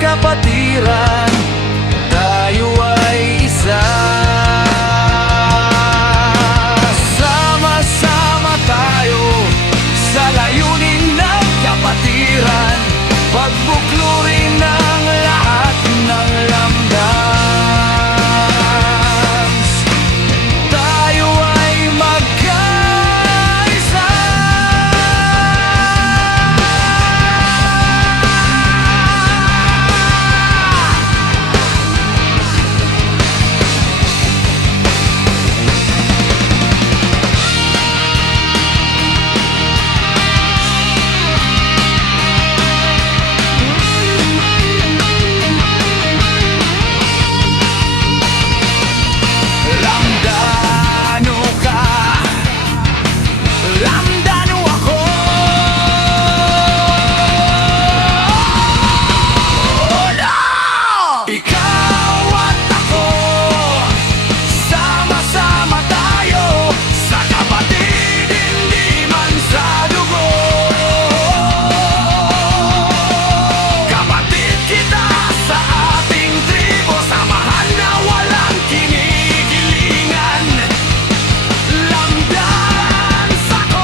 kapatiran, tayo ay isa. Sama-sama tayo sa layunin ng kapatiran, pagbuklurin ng lahat ng lamdams. Tayo ay magkaisa. Lamdano ka, lamdano ako. Ikaw at ako, sama-sama tayo sa kapatid, hindi man sa dugo. Kapatid kita sa ating tribo, samahan na walang kinikilingan. Lamdans ako.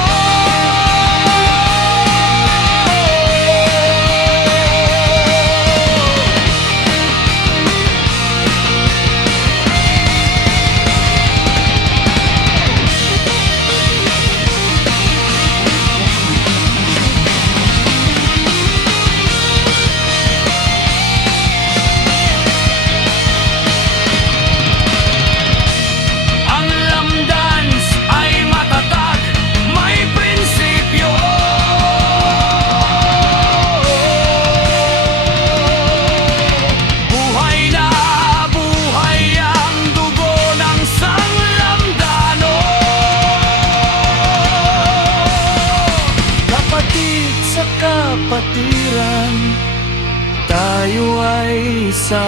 Ang lamdans ay matatag, may prinsipyo. Buhay na buhay ang dugo ng sanglamdano. Kapatid sa kapatiran, tayo ay isa.